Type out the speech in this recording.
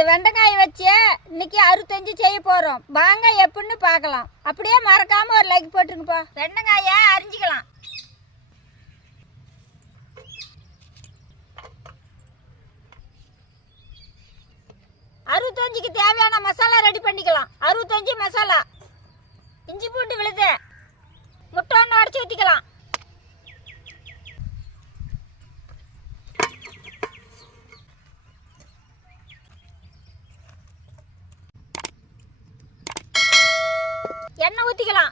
இந்த வெண்டைக்காய் வச்சு இன்னைக்கு 65 செய்ய போறோம். வாங்க எப்படின்னு பார்க்கலாம். அப்படியே மறக்காம ஒரு லைக் போட்டுருங்கப்பா. வெண்டைக்காயை அரிஞ்சிக்கலாம். அறுபத்தஞ்சுக்கு தேவையான மசாலா ரெடி பண்ணிக்கலாம். 65 மசாலா, இஞ்சி பூண்டு விழுது, முட்டை ஒன்று உடச்சி ஊற்றிக்கலாம். எண்ணெய் ஊற்றிக்கலாம்.